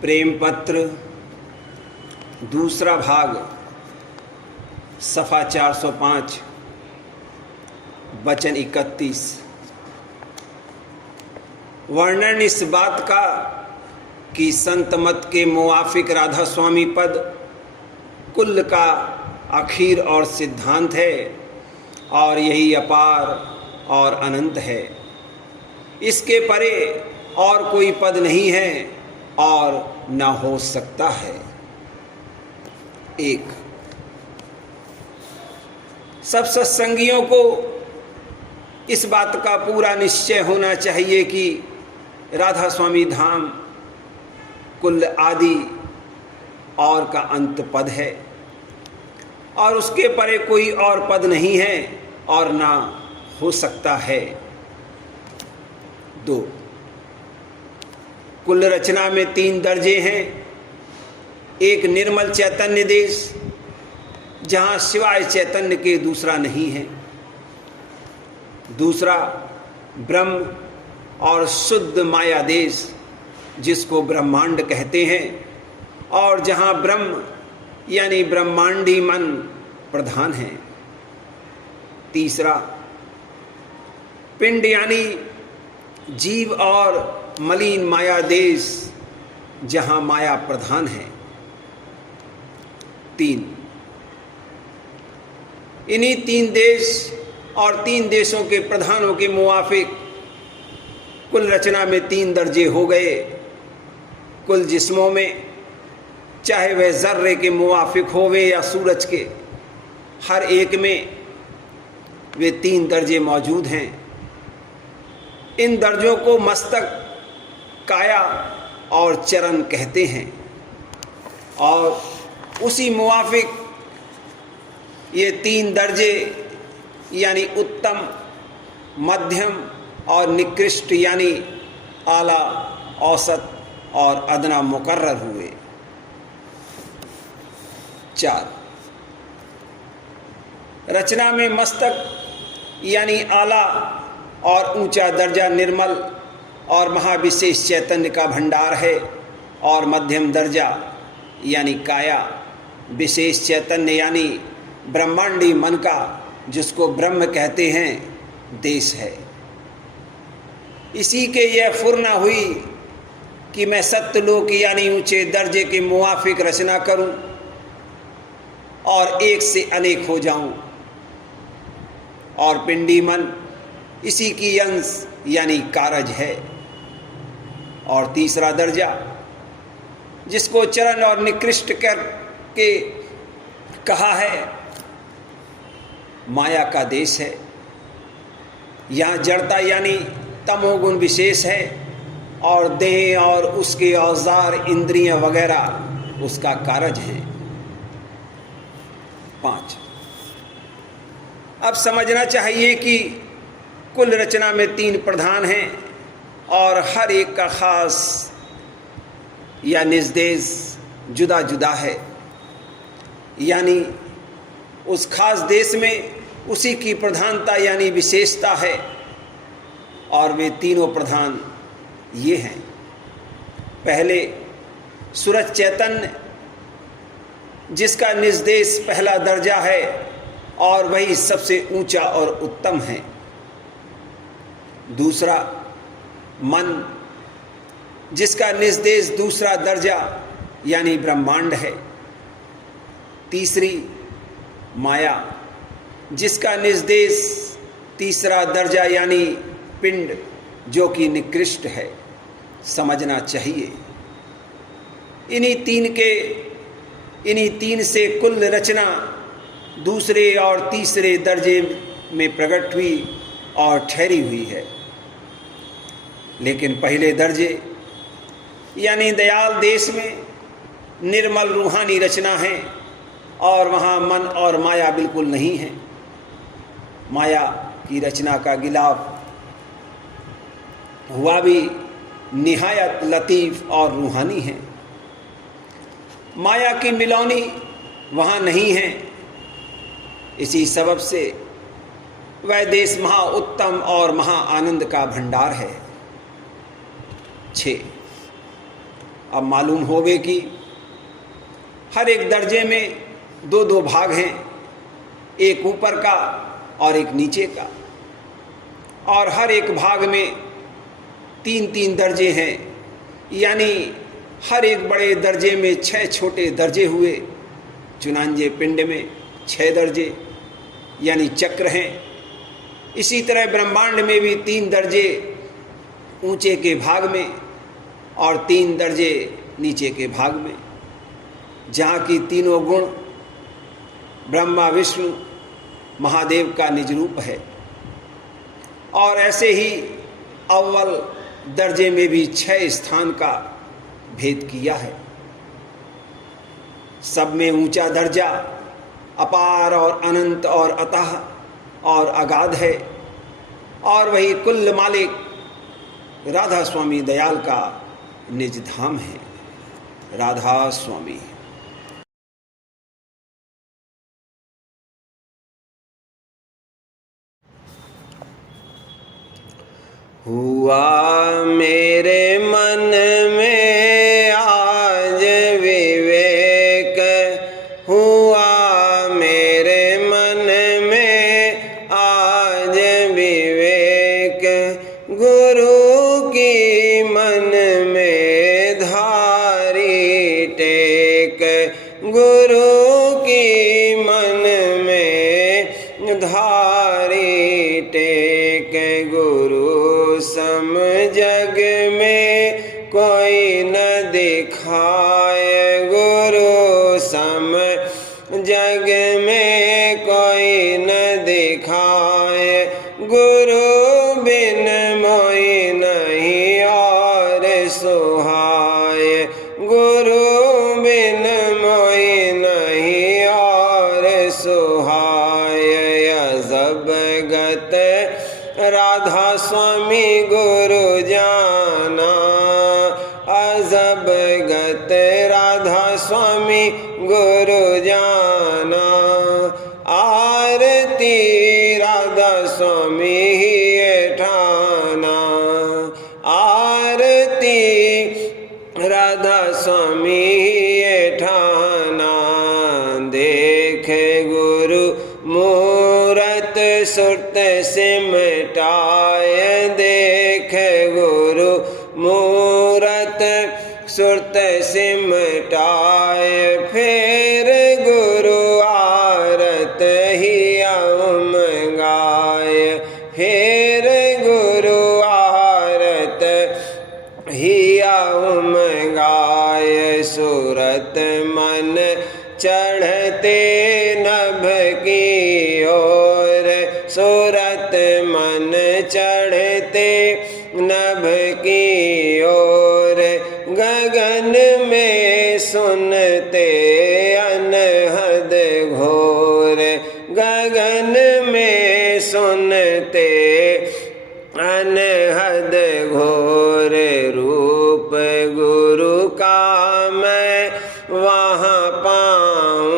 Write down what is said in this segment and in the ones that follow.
प्रेम पत्र दूसरा भाग सफ़ा 405 वचन 31। वर्णन इस बात का कि संत मत के मुवाफिक राधा स्वामी पद कुल का आखिर और सिद्धांत है और यही अपार और अनंत है। इसके परे और कोई पद नहीं है और न हो सकता है। एक, सब सत्संगियों को इस बात का पूरा निश्चय होना चाहिए कि राधा स्वामी धाम कुल आदि और का अंत पद है और उसके परे कोई और पद नहीं है और ना हो सकता है। दो, कुल रचना में 3 दर्जे हैं। एक निर्मल चैतन्य देश जहाँ सिवाय चैतन्य के दूसरा नहीं है। दूसरा ब्रह्म और शुद्ध माया देश जिसको ब्रह्मांड कहते हैं और जहाँ ब्रह्म यानी ब्रह्मांडी मन प्रधान है। तीसरा पिंड यानी जीव और मलिन माया देश जहाँ माया प्रधान है। 3, इन्हीं 3 देश और 3 देशों के प्रधानों के मुवाफिक कुल रचना में 3 दर्जे हो गए। कुल जिस्मों में चाहे वह जर्रे के मुवाफिक होवे या सूरज के, हर एक में वे 3 दर्जे मौजूद हैं। इन दर्जों को मस्तक, काया और चरण कहते हैं और उसी मुवाफिक ये 3 दर्जे यानी उत्तम, मध्यम और निकृष्ट यानी आला, औसत और अदना मुकर्रर हुए। 4, रचना में मस्तक यानी आला और ऊंचा दर्जा निर्मल और महाविशेष चैतन्य का भंडार है और मध्यम दर्जा यानी काया विशेष चैतन्य यानी ब्रह्मांडी मन का, जिसको ब्रह्म कहते हैं, देश है। इसी के यह फुर्ना हुई कि मैं सत्यलोक यानी ऊंचे दर्जे के मुवाफिक रचना करूं और एक से अनेक हो जाऊं। और पिंडी मन इसी की अंश यानी कारज है। और तीसरा दर्जा जिसको चरण और निकृष्ट करके कहा है, माया का देश है। यहाँ जड़ता यानी तमोगुण विशेष है और देह और उसके औजार, इंद्रियां वगैरह उसका कारज है। 5, अब समझना चाहिए कि कुल रचना में 3 प्रधान हैं और हर एक का खास या निर्देश जुदा जुदा है। यानी उस खास देश में उसी की प्रधानता यानी विशेषता है और वे तीनों प्रधान ये हैं। पहले सूरज चैतन्य जिसका निर्देश पहला दर्जा है और वही सबसे ऊंचा और उत्तम है। दूसरा मन जिसका निर्देश दूसरा दर्जा यानी ब्रह्मांड है। तीसरी माया जिसका निर्देश तीसरा दर्जा यानी पिंड, जो कि निकृष्ट है। समझना चाहिए इन्हीं तीन से कुल रचना दूसरे और तीसरे दर्जे में प्रकट हुई और ठहरी हुई है। लेकिन पहले दर्जे यानी दयाल देश में निर्मल रूहानी रचना है और वहाँ मन और माया बिल्कुल नहीं है। माया की रचना का गिलाफ हुआ भी निहायत लतीफ़ और रूहानी है। माया की मिलौनी वहाँ नहीं है। इसी सबब से वह देश महा उत्तम और महा आनंद का भंडार है। 6, अब मालूम होवे कि हर एक दर्जे में दो दो भाग हैं, एक ऊपर का और एक नीचे का, और हर एक भाग में तीन तीन दर्जे हैं, यानी हर एक बड़े दर्जे में 6 छोटे दर्जे हुए। चुनांजे पिंड में 6 दर्जे यानी चक्र हैं। इसी तरह ब्रह्मांड में भी 3 दर्जे ऊंचे के भाग में और 3 दर्जे नीचे के भाग में, जहाँ की तीनों गुण ब्रह्मा विष्णु महादेव का निज रूप है। और ऐसे ही अव्वल दर्जे में भी 6 स्थान का भेद किया है। सब में ऊंचा दर्जा अपार और अनंत और अतः और अगाध है, और वही कुल मालिक राधा स्वामी दयाल का निज धाम है। राधा स्वामी। हुआ मेरे मन में आज विवेक, हुआ मेरे मन में आज विवेक, गुरु की मन में धारी टेक, गुरु की मन में धारी टेक, गुरु सम जग में कोई न दिखाए, गुरु सम जग में कोई न दिखाए, गुरु बिन मोई नहीं और सुहाए, गुरु बिन मोई नहीं और सुहाए। अजब गत राधा स्वामी गुरु जाना, अजब गत राधा स्वामी गुरु जाना, आरती राधा स्वामी ही ठाना, आरती राधा स्वामी ही ठाना। देख गुरु मूरत सुरत सिमटाए, देख गुरु मूरत सुरत सिमटाए, फिर गुरु आरत ही अम गाए, फिर गुरु आरत ही अम गाए। सूरत मन चढ़ते नभ की ओर, सूरत मन चढ़ते नभ की ओर, गगन में सुनते अनहद घोर, गगन में सुनते अनहद घोर। रूप गुरु का मैं वहाँ पाऊँ,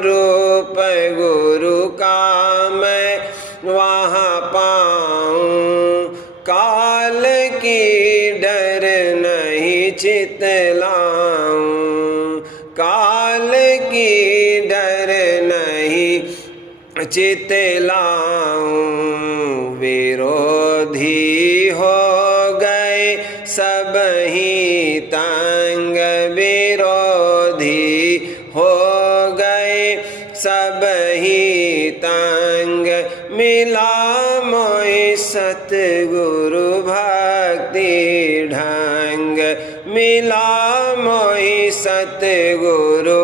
रूप गुरु का मैं वहाँ पाऊँ, काल की डर नहीं चितलाऊँ, काल की डर नहीं चितलाऊँ। विरोधी हो गए सब ही तंग, विरोधी हो गए सब ही तंग, मिला मोई सतगुरु भक्ति ढंग, मिला मोई सतगुरु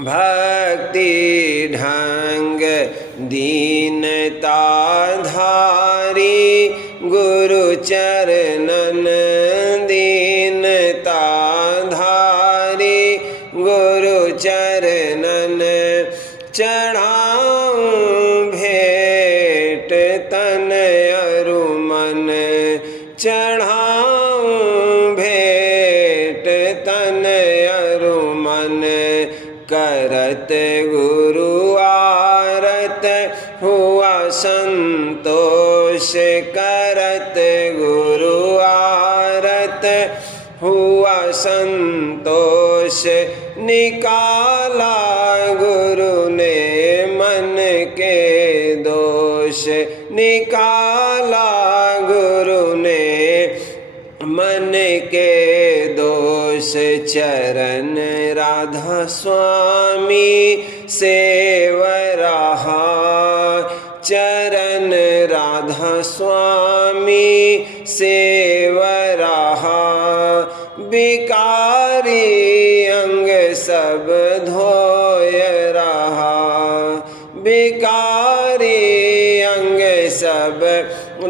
भक्ति ढंग। दीनता धारी गुरु चरणन, दीनता धारी गुरु चरणन, चढ़ाऊं भेंट तन अरु मन, चढ़ाऊं भेंट तन अरु मन। करत गुरु आरत हुआ संतोष, करत गुरु आरत हुआ संतोष निकाला गुरु ने मन के दोष निकाला गुरु ने मन के दोष चरण राधा स्वामी सेव रहा चरण राधा स्वामी सेव रहा बिकारी अंग सब धोय रहा बिकारी अंग सब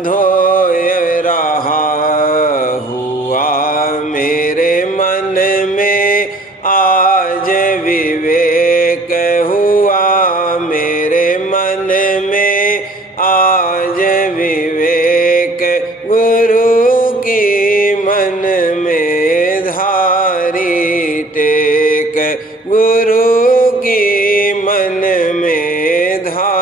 धोय रहा हुआ मेरे मन में आज विवेक हुआ मेरे मन में आज विवेक गुरु की मन में धारी टेक गुरु की मन में धारी